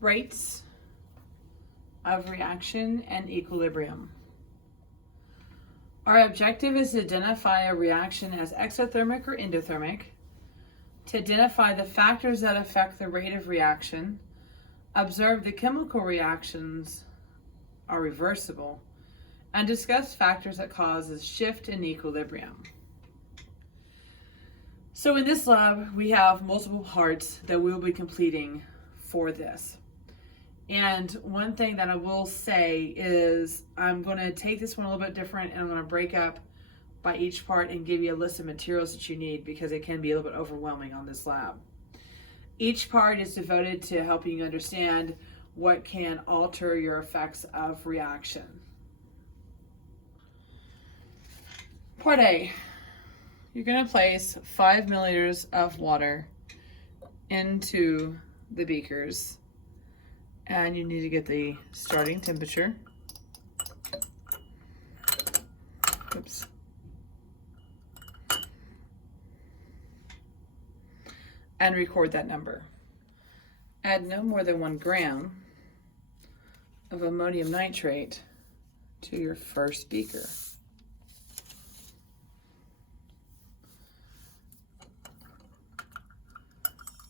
Rates of reaction and equilibrium. Our objective is to identify a reaction as exothermic or endothermic, to identify the factors that affect the rate of reaction, observe the chemical reactions are reversible, and discuss factors that cause a shift in equilibrium. So in this lab, we have multiple parts that we'll be completing for this. And one thing that I will say is I'm going to take this one a little bit different, and I'm going to break up by each part and give you a list of materials that you need, because it can be a little bit overwhelming on this lab. Each part is devoted to helping you understand what can alter your effects of reaction. Part A, you're going to place 5 milliliters of water into the beakers. And you need to get the starting temperature. Oops. And record that number. Add no more than 1 gram of ammonium nitrate to your first beaker.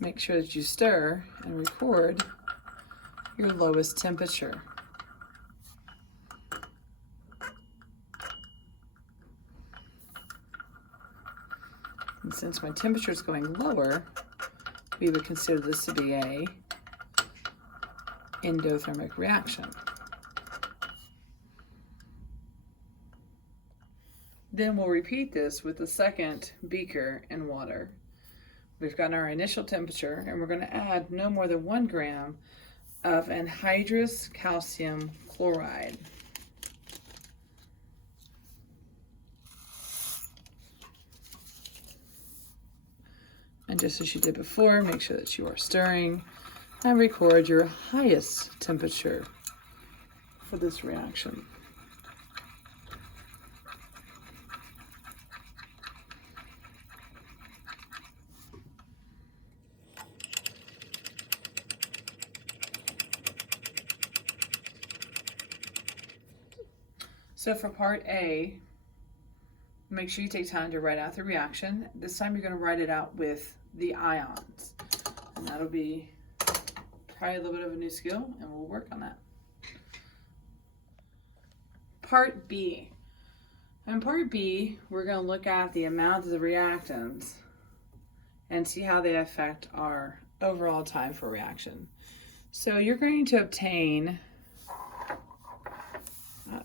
Make sure that you stir and record your lowest temperature. And since my temperature is going lower, we would consider this to be a endothermic reaction. Then we'll repeat this with the second beaker and water. We've got our initial temperature, and we're going to add no more than 1 gram of anhydrous calcium chloride. And just as you did before, make sure that you are stirring and record your highest temperature for this reaction. So for part A, make sure you take time to write out the reaction. This time you're going to write it out with the ions. And that'll be probably a little bit of a new skill, and we'll work on that. Part B. In part B, we're going to look at the amount of the reactants and see how they affect our overall time for reaction. So you're going to obtain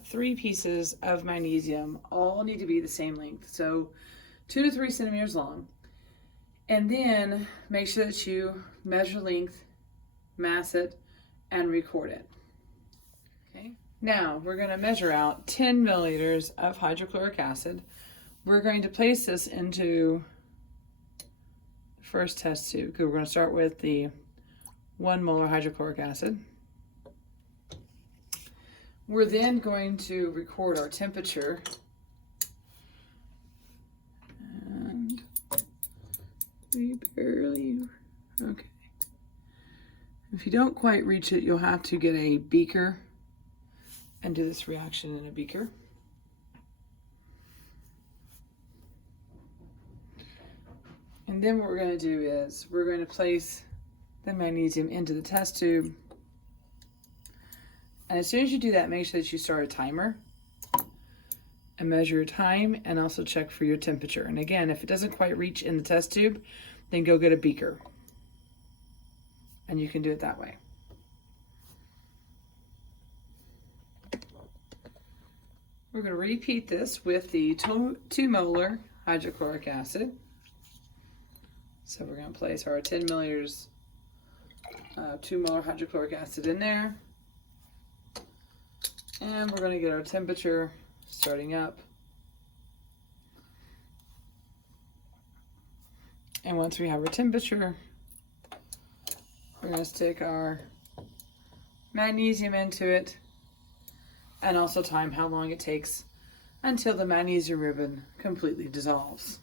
3 pieces of magnesium, all need to be the same length, so 2 to 3 centimeters long. And then make sure that you measure length, mass it, and record it. Okay. Now we're going to measure out 10 milliliters of hydrochloric acid. We're going to place this into the first test tube, because we're going to start with the 1 molar hydrochloric acid. We're then going to record our temperature, and we barely, okay. If you don't quite reach it, you'll have to get a beaker and do this reaction in a beaker. And then what we're going to do is we're going to place the magnesium into the test tube. And as soon as you do that, make sure that you start a timer and measure your time, and also check for your temperature. And again, if it doesn't quite reach in the test tube, then go get a beaker. And you can do it that way. We're going to repeat this with the 2 molar hydrochloric acid. So we're going to place our 10 milliliters 2 molar hydrochloric acid in there. And we're going to get our temperature starting up. And once we have our temperature, we're going to stick our magnesium into it, and also time how long it takes until the magnesium ribbon completely dissolves.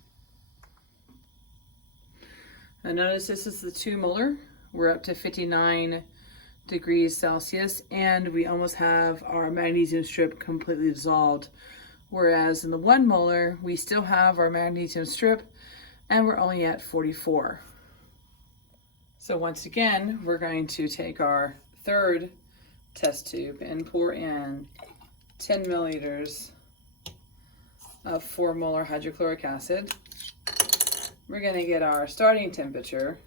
Now notice this is the 2 molar. We're up to 59 degrees Celsius, and we almost have our magnesium strip completely dissolved. Whereas in the 1 molar, we still have our magnesium strip and we're only at 44. So once again, we're going to take our third test tube and pour in 10 milliliters of 4 molar hydrochloric acid. We're going to get our starting temperature.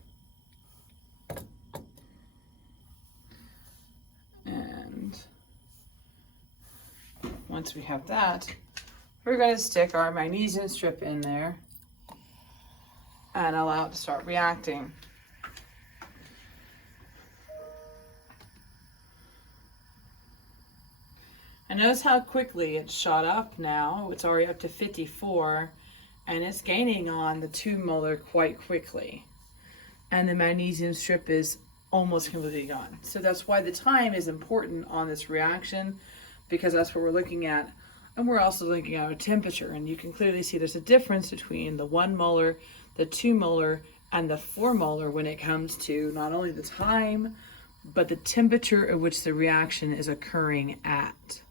And once we have that, we're going to stick our magnesium strip in there and allow it to start reacting. And notice how quickly it shot up now. It's already up to 54, and it's gaining on the 2 molar quite quickly. And the magnesium strip is almost completely gone. So that's why the time is important on this reaction, because that's what we're looking at. And we're also looking at our temperature, and you can clearly see there's a difference between the 1 molar, the 2 molar, and the 4 molar when it comes to not only the time, but the temperature at which the reaction is occurring at.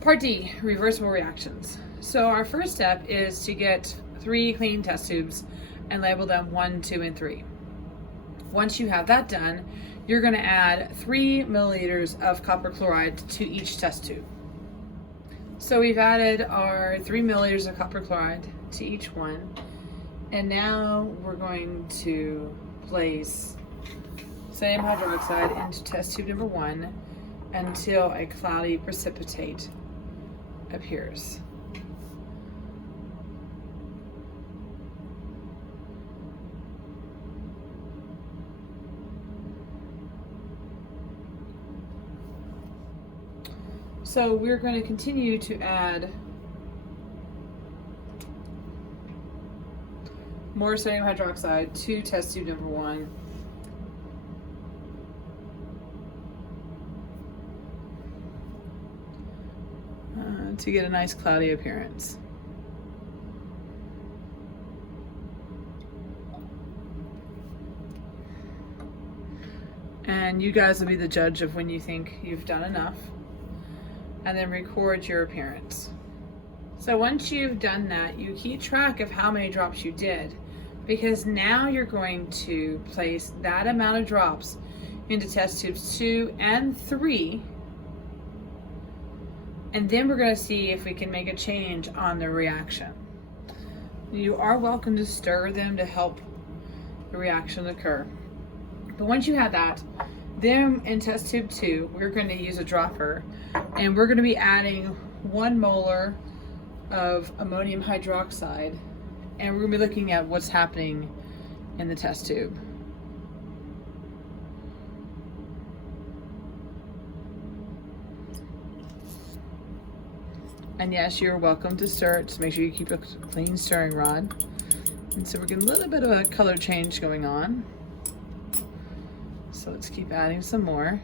Part D, reversible reactions. So our first step is to get 3 clean test tubes and label them 1, 2, and 3. Once you have that done, you're going to add 3 milliliters of copper chloride to each test tube. So we've added our 3 milliliters of copper chloride to each one, and now we're going to place sodium hydroxide into test tube number 1 until a cloudy precipitate appears. So we're going to continue to add more sodium hydroxide to test tube number 1. To get a nice cloudy appearance. And you guys will be the judge of when you think you've done enough, and then record your appearance. So once you've done that, you keep track of how many drops you did, because now you're going to place that amount of drops into test tubes 2 and 3. And then we're going to see if we can make a change on the reaction. You are welcome to stir them to help the reaction occur. But once you have that, then in test tube 2, we're going to use a dropper, and we're going to be adding 1 molar of ammonium hydroxide, and we're going to be looking at what's happening in the test tube. And yes, you're welcome to stir it. Just make sure you keep a clean stirring rod. And so we're getting a little bit of a color change going on. So let's keep adding some more.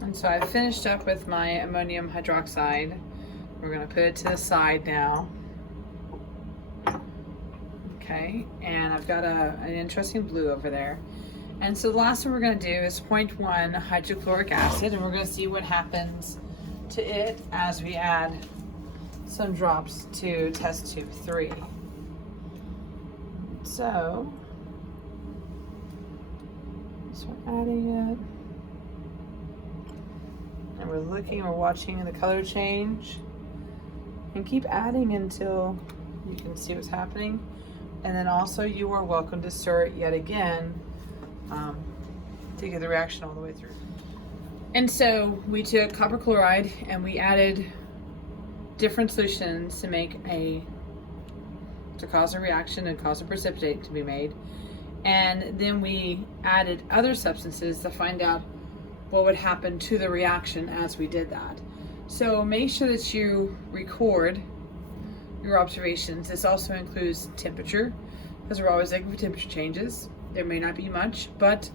And so I've finished up with my ammonium hydroxide. We're going to put it to the side now. Okay, and I've got an interesting blue over there. And so the last one we're going to do is 0.1 hydrochloric acid, and we're going to see what happens to it as we add some drops to test tube 3. So, start adding it. And we're watching the color change. and keep adding until you can see what's happening. And then also you are welcome to stir it yet again to get the reaction all the way through. And so we took copper chloride and we added different solutions to cause a reaction and cause a precipitate to be made. And then we added other substances to find out what would happen to the reaction as we did that. So make sure that you record your observations. This also includes temperature, because we're always looking for temperature changes. There may not be much, but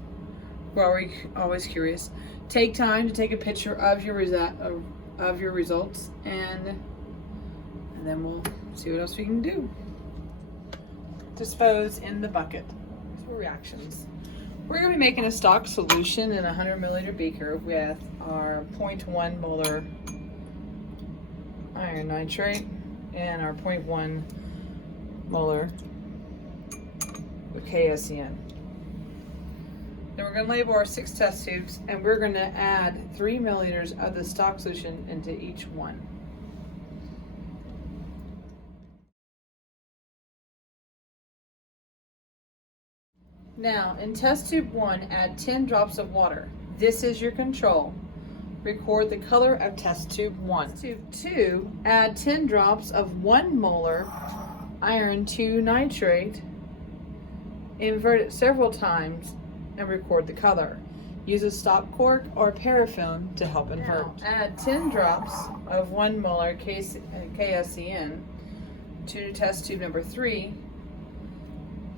we're always curious. Take time to take a picture of your results, and then we'll see what else we can do. Dispose in the bucket for reactions. We're going to be making a stock solution in a 100 milliliter beaker with our 0.1 molar iron nitrate and our 0.1 molar with KSEN. Then we're going to label our 6 test tubes, and we're going to add 3 milliliters of the stock solution into each one. Now, in test tube 1, add 10 drops of water. This is your control. Record the color of test tube 1. Tube 2, add 10 drops of 1 molar iron 2 nitrate. Invert it several times and record the color. Use a stop cork or paraffin to help invert. Now, add 10 drops of 1 molar KSEN to test tube number 3.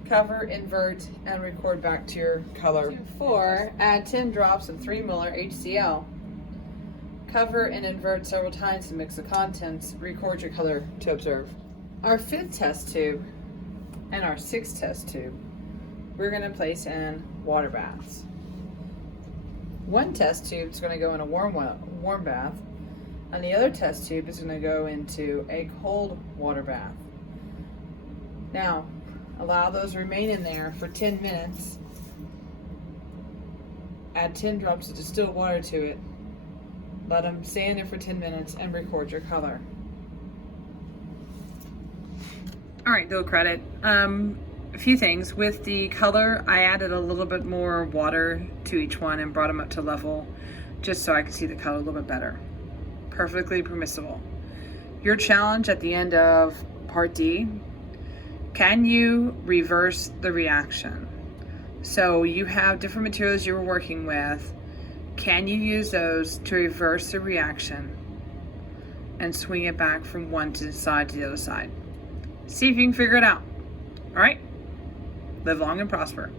Cover, invert, and record back to your color. Tube 4, add 10 drops of 3 molar HCl. Cover and invert several times to mix the contents. Record your color to observe. Our 5th test tube and our 6th test tube, we're going to place in water baths. One test tube is going to go in a warm bath, and the other test tube is going to go into a cold water bath. Now, allow those to remain in there for 10 minutes. Add 10 drops of distilled water to it. Let them stay in there for 10 minutes and record your color. All right, little credit. A few things. With the color, I added a little bit more water to each one and brought them up to level just so I could see the color a little bit better. Perfectly permissible. Your challenge at the end of part D, can you reverse the reaction? So you have different materials you were working with. Can you use those to reverse the reaction and swing it back from one side to the other side? See if you can figure it out. All right? Live long and prosper.